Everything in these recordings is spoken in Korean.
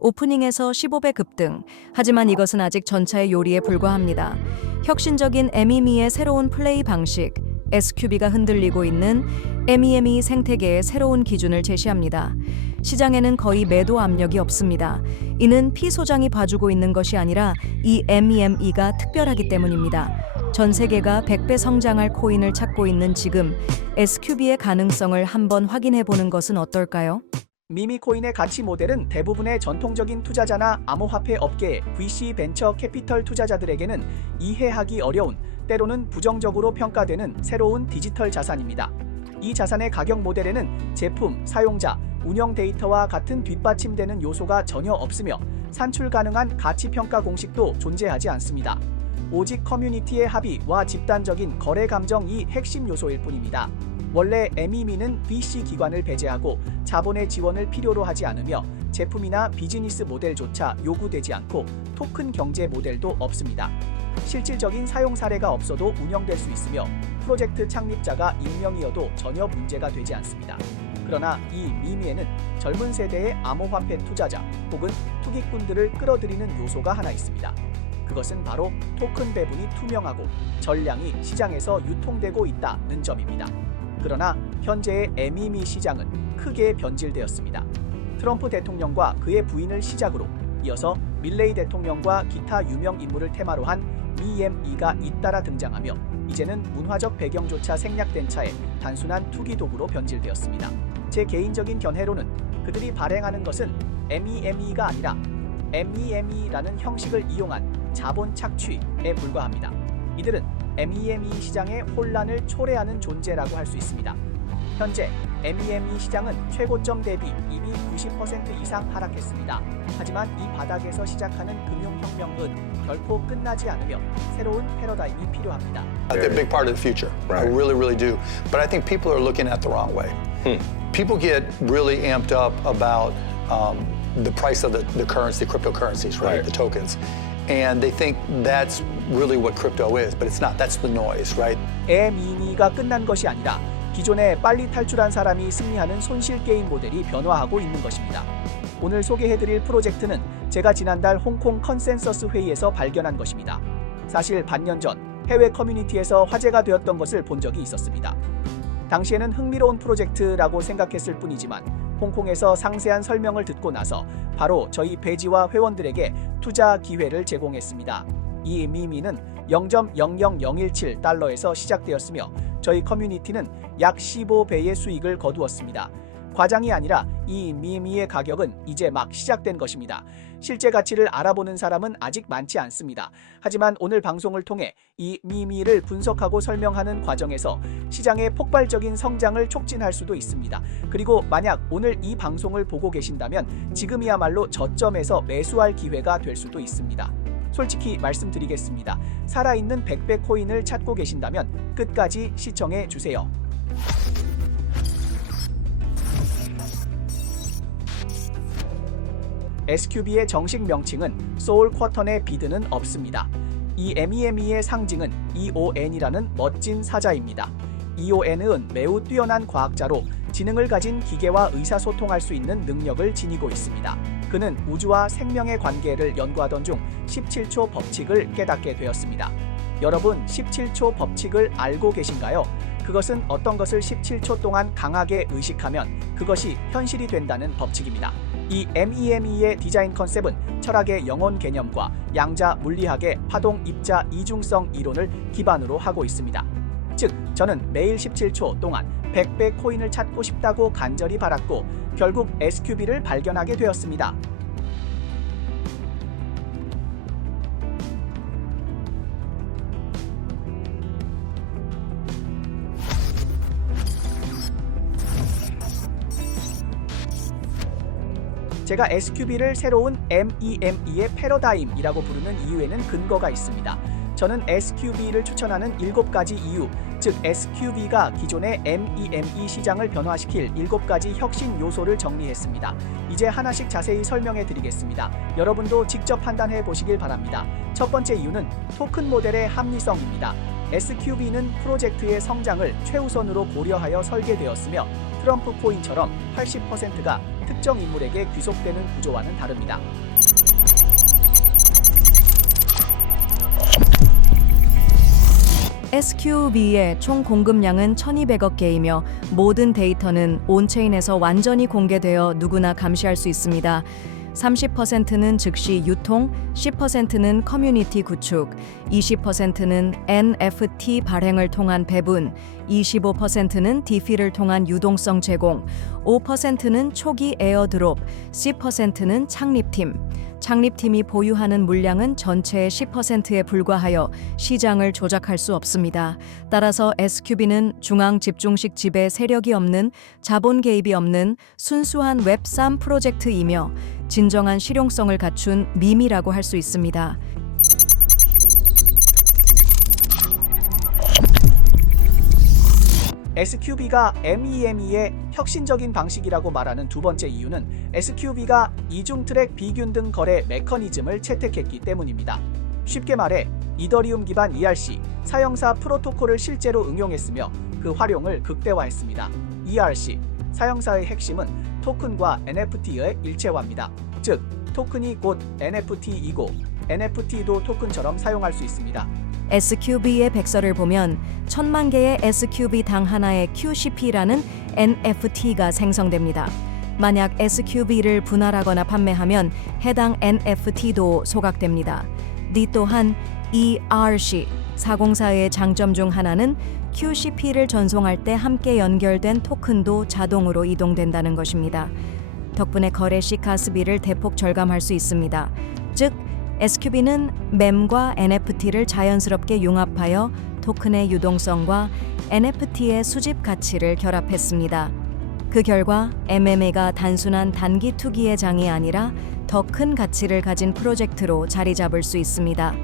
오프닝에서 15배 급등. 하지만 이것은 아직 전차의 요리에 불과합니다. 혁신적인 MEME의 새로운 플레이 방식, SQB가 흔들리고 있는 MEME 생태계의 새로운 기준을 제시합니다. 시장에는 거의 매도 압력이 없습니다. 이는 피 소장이 봐주고 있는 것이 아니라 이 MEME가 특별하기 때문입니다. 전 세계가 100배 성장할 코인을 찾고 있는 지금 SQB의 가능성을 한번 확인해 보는 것은 어떨까요? 미미코인의 가치 모델은 대부분의 전통적인 투자자나 암호화폐 업계의 VC 벤처 캐피털 투자자들에게는 이해하기 어려운, 때로는 부정적으로 평가되는 새로운 디지털 자산입니다. 이 자산의 가격 모델에는 제품, 사용자, 운영 데이터와 같은 뒷받침되는 요소가 전혀 없으며 산출 가능한 가치 평가 공식도 존재하지 않습니다. 오직 커뮤니티의 합의와 집단적인 거래 감정이 핵심 요소일 뿐입니다. 원래 MEME는 VC 기관을 배제하고 자본의 지원을 필요로 하지 않으며 제품이나 비즈니스 모델조차 요구되지 않고 토큰 경제 모델도 없습니다. 실질적인 사용 사례가 없어도 운영될 수 있으며 프로젝트 창립자가 익명이어도 전혀 문제가 되지 않습니다. 그러나 이 미미에는 젊은 세대의 암호화폐 투자자 혹은 투기꾼들을 끌어들이는 요소가 하나 있습니다. 그것은 바로 토큰 배분이 투명하고 전량이 시장에서 유통되고 있다는 점입니다. 그러나 현재의 MEME 시장은 크게 변질되었습니다. 트럼프 대통령과 그의 부인을 시작으로 이어서 밀레이 대통령과 기타 유명 인물을 테마로 한 MEME가 잇따라 등장하며 이제는 문화적 배경조차 생략된 차에 단순한 투기 도구로 변질되었습니다. 제 개인적인 견해로는 그들이 발행하는 것은 MEME가 아니라 MEME라는 형식을 이용한 자본 착취에 불과합니다. 이들은 MEME 시장의 혼란을 초래하는 존재라고 할 수 있습니다. 현재 MEME 시장은 최고점 대비 이미 90% 이상 하락했습니다. 하지만 이 바닥에서 시작하는 금융혁명은 결코 끝나지 않으며 새로운 패러다임이 필요합니다. They're a big part of the future. I really, really do. But I think people are looking at the wrong way. People get really amped up about the price of the currency, cryptocurrencies, right? The tokens. And they think that's really what crypto is, but it's not. That's the noise, right? MEME가 끝난 것이 아니라 기존에 빨리 탈출한 사람이 승리하는 손실 게임 모델이 변화하고 있는 것입니다. 오늘 소개해드릴 프로젝트는 제가 지난달 홍콩 컨센서스 회의에서 발견한 것입니다. 사실 반년 전 해외 커뮤니티에서 화제가 되었던 것을 본 적이 있었습니다. 당시에는 흥미로운 프로젝트라고 생각했을 뿐이지만 홍콩에서 상세한 설명을 듣고 나서 바로 저희 배지와 회원들에게 투자 기회를 제공했습니다. 이 미미는 0.00017달러에서 시작되었으며 저희 커뮤니티는 약 15배의 수익을 거두었습니다. 과장이 아니라 이 미미의 가격은 이제 막 시작된 것입니다. 실제 가치를 알아보는 사람은 아직 많지 않습니다. 하지만 오늘 방송을 통해 이 미미를 분석하고 설명하는 과정에서 시장의 폭발적인 성장을 촉진할 수도 있습니다. 그리고 만약 오늘 이 방송을 보고 계신다면 지금이야말로 저점에서 매수할 기회가 될 수도 있습니다. 솔직히 말씀드리겠습니다. 살아있는 100배 코인을 찾고 계신다면 끝까지 시청해 주세요. SQB의 정식 명칭은 소울 쿼터의 비드는 없습니다. 이 MEME의 상징은 EON이라는 멋진 사자입니다. EON은 매우 뛰어난 과학자로 지능을 가진 기계와 의사소통할 수 있는 능력을 지니고 있습니다. 그는 우주와 생명의 관계를 연구하던 중 17초 법칙을 깨닫게 되었습니다. 여러분, 17초 법칙을 알고 계신가요? 그것은 어떤 것을 17초 동안 강하게 의식하면 그것이 현실이 된다는 법칙입니다. 이 MEME의 디자인 컨셉은 철학의 영혼 개념과 양자 물리학의 파동 입자 이중성 이론을 기반으로 하고 있습니다. 즉, 저는 매일 17초 동안 100배 코인을 찾고 싶다고 간절히 바랐고 결국 SQB를 발견하게 되었습니다. 제가 SQB를 새로운 MEME의 패러다임이라고 부르는 이유에는 근거가 있습니다. 저는 SQB를 추천하는 7가지 이유, 즉 SQB가 기존의 MEME 시장을 변화시킬 7가지 혁신 요소를 정리했습니다. 이제 하나씩 자세히 설명해 드리겠습니다. 여러분도 직접 판단해 보시길 바랍니다. 첫 번째 이유는 토큰 모델의 합리성입니다. SQB는 프로젝트의 성장을 최우선으로 고려하여 설계되었으며 트럼프 코인처럼 80%가 특정 인물에게 귀속되는 구조와는 다릅니다. SQB의 총 공급량은 1200억 개이며 모든 데이터는 온체인에서 완전히 공개되어 누구나 감시할 수 있습니다. 30%는 즉시 유통, 10%는 커뮤니티 구축, 20%는 NFT 발행을 통한 배분, 25%는 디피를 통한 유동성 제공, 5%는 초기 에어드롭, 10%는 창립팀. 창립팀이 보유하는 물량은 전체의 10%에 불과하여 시장을 조작할 수 없습니다. 따라서 SQB는 중앙 집중식 지배 세력이 없는 자본 개입이 없는 순수한 웹3 프로젝트이며 진정한 실용성을 갖춘 밈이라고 할 수 있습니다. SQB가 MEME의 혁신적인 방식이라고 말하는 두 번째 이유는 SQB가 이중 트랙 비균등 거래 메커니즘을 채택했기 때문입니다. 쉽게 말해 이더리움 기반 ERC 사형사 프로토콜을 실제로 응용했으며 그 활용을 극대화했습니다. ERC 사형사의 핵심은 토큰과 NFT의 일체화입니다. 즉, 토큰이 곧 NFT이고 NFT도 토큰처럼 사용할 수 있습니다. SQB의 백서를 보면 1000만 개의 SQB당 하나의 QCP라는 NFT가 생성됩니다. 만약 SQB를 분할하거나 판매하면 해당 NFT도 소각됩니다. 이 또한 ERC 404의 장점 중 하나는 QCP를 전송할 때 함께 연결된 토큰도 자동으로 이동된다는 것입니다. 덕분에 거래 시 가스비를 대폭 절감할 수 있습니다. 즉, SQB는 맴과 NFT를 자연스럽게 융합하여 토큰의 유동성과 NFT의 수집 가치를 결합했습니다. 그 결과 MMA가 단순한 단기 투기의 장이 아니라 더 큰 가치를 가진 프로젝트로 자리 잡을 수 있습니다.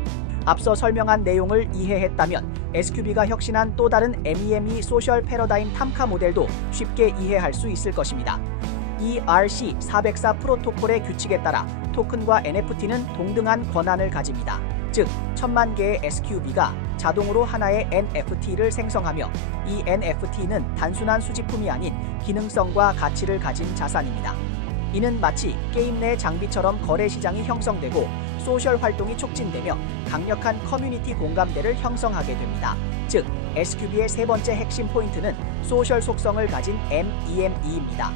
앞서 설명한 내용을 이해했다면 SQB가 혁신한 또 다른 MEME 소셜 패러다임 탐카 모델도 쉽게 이해할 수 있을 것입니다. ERC404 프로토콜의 규칙에 따라 토큰과 NFT는 동등한 권한을 가집니다. 즉, 1000만 개의 SQB가 자동으로 하나의 NFT를 생성하며 이 NFT는 단순한 수집품이 아닌 기능성과 가치를 가진 자산입니다. 이는 마치 게임 내 장비처럼 거래 시장이 형성되고 소셜 활동이 촉진되며 강력한 커뮤니티 공감대를 형성하게 됩니다. 즉, SQB의 세 번째 핵심 포인트는 소셜 속성을 가진 MEME입니다.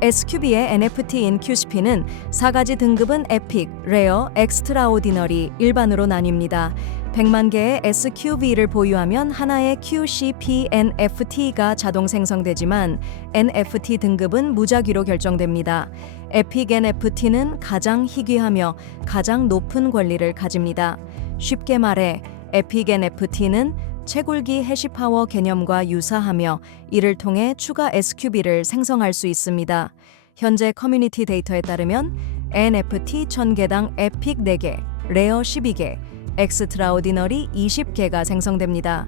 SQB의 NFT인 QCP는 4가지 등급은 에픽, 레어, 엑스트라오디너리, 일반으로 나뉩니다. 100만 개의 SQB를 보유하면 하나의 QCP NFT가 자동 생성되지만 NFT 등급은 무작위로 결정됩니다. 에픽 NFT는 가장 희귀하며 가장 높은 권리를 가집니다. 쉽게 말해 에픽 NFT는 채굴기 해시파워 개념과 유사하며 이를 통해 추가 SQB를 생성할 수 있습니다. 현재 커뮤니티 데이터에 따르면 NFT 1000개당 에픽 4개, 레어 12개, 엑스트라오디너리 20개가 생성됩니다.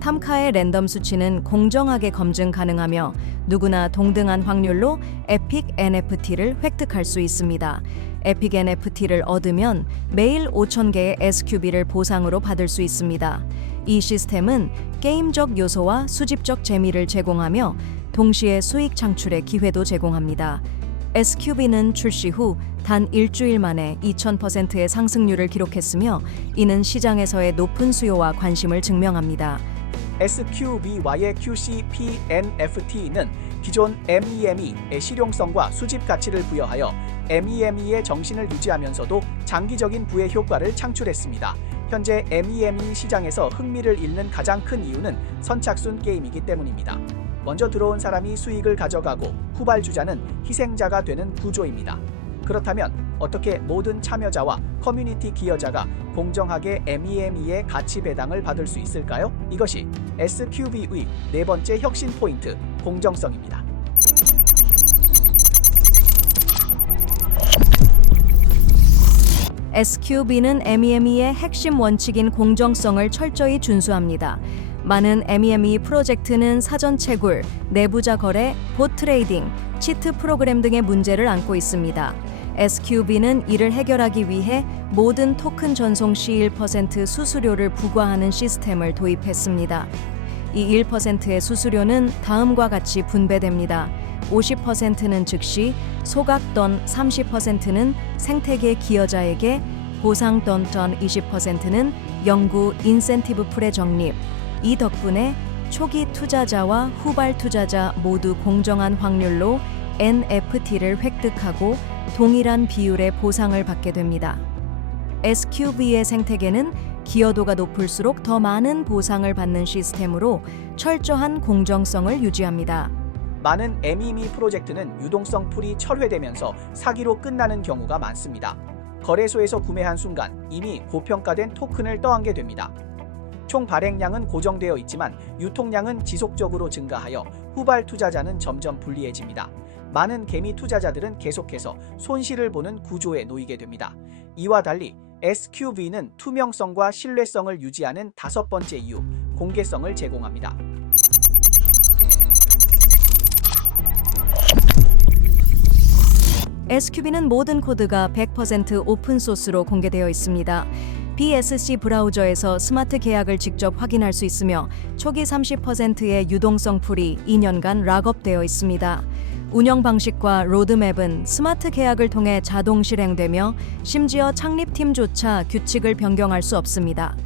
탐카의 랜덤 수치는 공정하게 검증 가능하며 누구나 동등한 확률로 에픽 NFT를 획득할 수 있습니다. 에픽 NFT를 얻으면 매일 5,000개의 SQB를 보상으로 받을 수 있습니다. 이 시스템은 게임적 요소와 수집적 재미를 제공하며 동시에 수익 창출의 기회도 제공합니다. SQB는 출시 후 단 일주일 만에 2000%의 상승률을 기록했으며 이는 시장에서의 높은 수요와 관심을 증명합니다. SQB와의 QCP NFT는 기존 MEME의 실용성과 수집 가치를 부여하여 MEME의 정신을 유지하면서도 장기적인 부의 효과를 창출했습니다. 현재 MEME 시장에서 흥미를 잃는 가장 큰 이유는 선착순 게임이기 때문입니다. 먼저 들어온 사람이 수익을 가져가고 후발주자는 희생자가 되는 구조입니다. 그렇다면 어떻게 모든 참여자와 커뮤니티 기여자가 공정하게 MEME의 가치 배당을 받을 수 있을까요? 이것이 SQB의 네 번째 혁신 포인트, 공정성입니다. SQB는 MEME의 핵심 원칙인 공정성을 철저히 준수합니다. 많은 MEME 프로젝트는 사전 채굴, 내부자 거래, 봇 트레이딩, 치트 프로그램 등의 문제를 안고 있습니다. SQB는 이를 해결하기 위해 모든 토큰 전송 시 1% 수수료를 부과하는 시스템을 도입했습니다. 이 1%의 수수료는 다음과 같이 분배됩니다. 50%는 즉시, 소각 돈 30%는 생태계 기여자에게, 보상 돈 20%는 연구 인센티브 풀의 적립. 이 덕분에 초기 투자자와 후발 투자자 모두 공정한 확률로 NFT를 획득하고 동일한 비율의 보상을 받게 됩니다. SQB의 생태계는 기여도가 높을수록 더 많은 보상을 받는 시스템으로 철저한 공정성을 유지합니다. 많은 MEME 프로젝트는 유동성 풀이 철회되면서 사기로 끝나는 경우가 많습니다. 거래소에서 구매한 순간 이미 고평가된 토큰을 떠안게 됩니다. 총 발행량은 고정되어 있지만 유통량은 지속적으로 증가하여 후발 투자자는 점점 불리해집니다. 많은 개미 투자자들은 계속해서 손실을 보는 구조에 놓이게 됩니다. 이와 달리 SQB는 투명성과 신뢰성을 유지하는 5번째 이유, 공개성을 제공합니다. SQB는 모든 코드가 100% 오픈소스로 공개되어 있습니다. BSC 브라우저에서 스마트 계약을 직접 확인할 수 있으며 초기 30%의 유동성 풀이 2년간 락업되어 있습니다. 운영 방식과 로드맵은 스마트 계약을 통해 자동 실행되며 심지어 창립팀조차 규칙을 변경할 수 없습니다.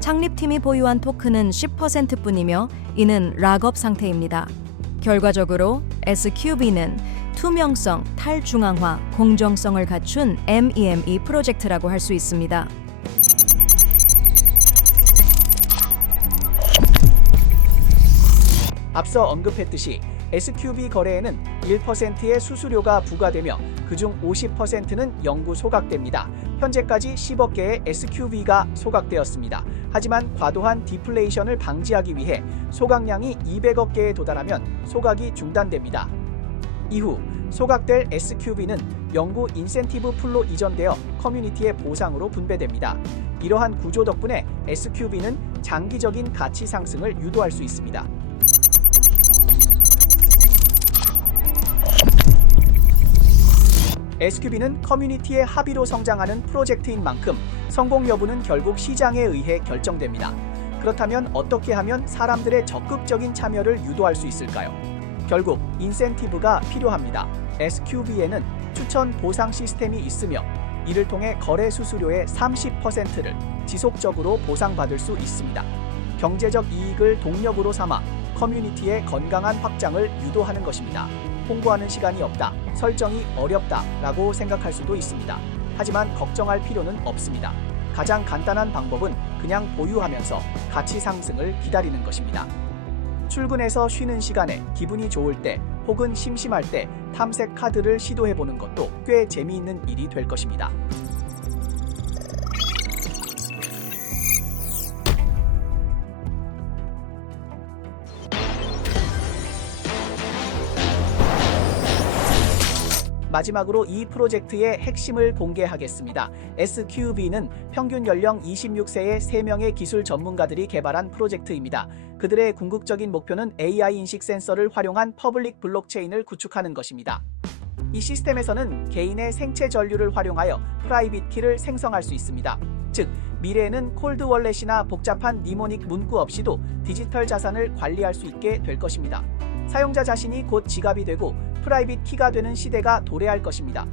창립팀이 보유한 토큰은 10%뿐이며 이는 락업 상태입니다. 결과적으로 SQB는 투명성, 탈중앙화, 공정성을 갖춘 MEME 프로젝트라고 할 수 있습니다. 앞서 언급했듯이 SQB 거래에는 1%의 수수료가 부과되며 그중 50%는 영구 소각됩니다. 현재까지 10억 개의 SQB가 소각되었습니다. 하지만 과도한 디플레이션을 방지하기 위해 소각량이 200억 개에 도달하면 소각이 중단됩니다. 이후 소각될 SQB는 영구 인센티브 풀로 이전되어 커뮤니티의 보상으로 분배됩니다. 이러한 구조 덕분에 SQB는 장기적인 가치 상승을 유도할 수 있습니다. SQB는 커뮤니티의 합의로 성장하는 프로젝트인 만큼 성공 여부는 결국 시장에 의해 결정됩니다. 그렇다면 어떻게 하면 사람들의 적극적인 참여를 유도할 수 있을까요? 결국 인센티브가 필요합니다. SQB에는 추천 보상 시스템이 있으며 이를 통해 거래 수수료의 30%를 지속적으로 보상받을 수 있습니다. 경제적 이익을 동력으로 삼아 커뮤니티의 건강한 확장을 유도하는 것입니다. 홍보하는 시간이 없다, 설정이 어렵다 라고 생각할 수도 있습니다. 하지만 걱정할 필요는 없습니다. 가장 간단한 방법은 그냥 보유하면서 가치 상승을 기다리는 것입니다. 출근해서 쉬는 시간에 기분이 좋을 때 혹은 심심할 때 탐색 카드를 시도해보는 것도 꽤 재미있는 일이 될 것입니다. 마지막으로 이 프로젝트의 핵심을 공개하겠습니다. SQB는 평균 연령 26세의 3명의 기술 전문가들이 개발한 프로젝트입니다. 그들의 궁극적인 목표는 AI 인식 센서를 활용한 퍼블릭 블록체인을 구축하는 것입니다. 이 시스템에서는 개인의 생체 전류를 활용하여 프라이빗 키를 생성할 수 있습니다. 즉, 미래에는 콜드 월렛이나 복잡한 니모닉 문구 없이도 디지털 자산을 관리할 수 있게 될 것입니다. 사용자 자신이 곧 지갑이 되고 프라이빗 키가 되는 시대가 도래할 것입니다.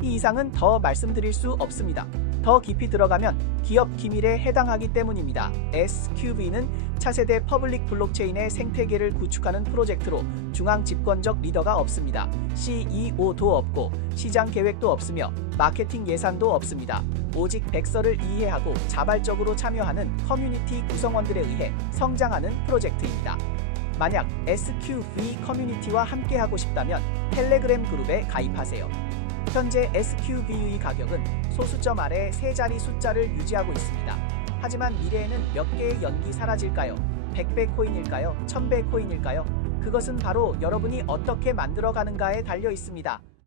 이 이상은 더 말씀드릴 수 없습니다. 더 깊이 들어가면 기업 기밀에 해당하기 때문입니다. SQB는 차세대 퍼블릭 블록체인의 생태계를 구축하는 프로젝트로 중앙 집권적 리더가 없습니다. CEO도 없고 시장 계획도 없으며 마케팅 예산도 없습니다. 오직 백서를 이해하고 자발적으로 참여하는 커뮤니티 구성원들에 의해 성장하는 프로젝트입니다. 만약 SQB 커뮤니티와 함께하고 싶다면 텔레그램 그룹에 가입하세요. 현재 SQB의 가격은 소수점 아래 3자리 숫자를 유지하고 있습니다. 하지만 미래에는 몇 개의 연기 사라질까요? 100배 코인일까요? 1000배 코인일까요? 그것은 바로 여러분이 어떻게 만들어가는가에 달려 있습니다.